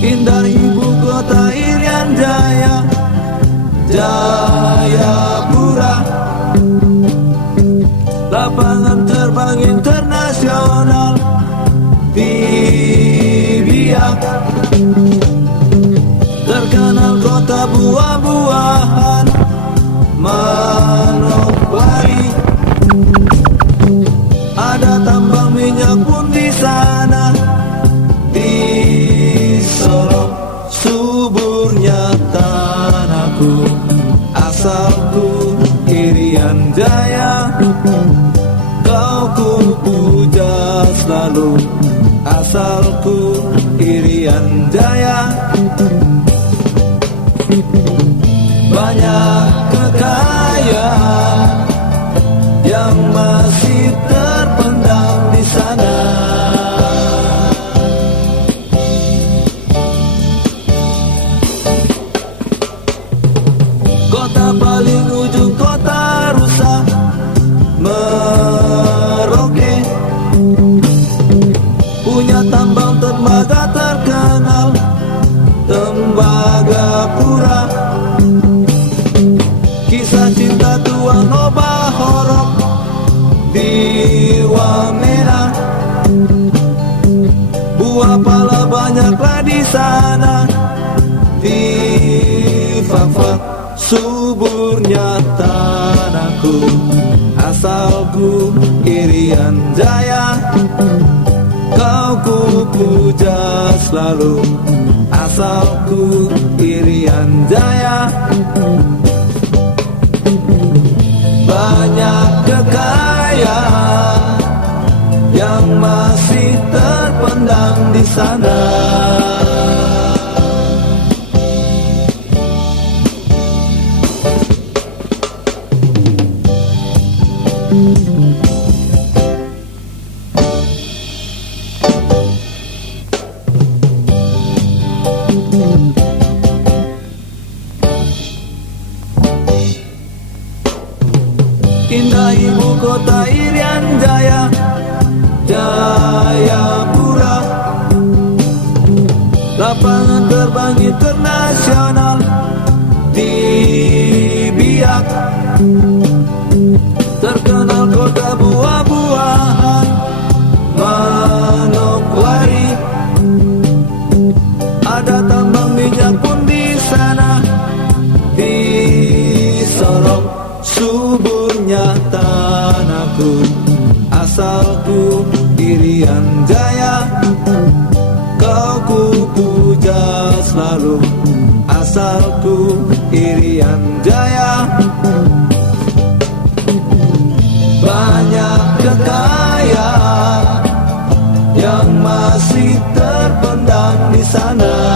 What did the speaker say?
Indah ibu kota Irian Jaya, Jayapura. Lapangan terbang internasional di Biak. Terkenal kota buah-buahan Manokwari. Ada tambang minyak pun di sana. Di Sorong suburnya tanahku, asalku Irian Jaya. Kau ku puja selalu, asalku Irian Jaya. Banyak kekayaan yang masih terpendam di sana. Kota paling ujung kota rusak Merauke, punya tambang tembaga terkenal Tembagapura. Kisah cinta Tuan Obah Horok di Wamena. Buah pala banyaklah di sana. Di Fakfak suburnya tanahku, asalku Irian Jaya. Kau ku puja selalu, asalku Irian Jaya. Banyak kekayaan yang masih terpendam di sana. Indah ibu kota Irian Jaya, Jayapura. Lapangan terbang internasional di Biak. Terkenal kota buah-buahan Manokwari. Ada tambang minyak pun di sana. Di Sorong suburnya tanahku, asalku Irian Jaya. Kau ku puja selalu, asalku Irian Jaya. Banyak kekayaan yang masih terpendam di sana.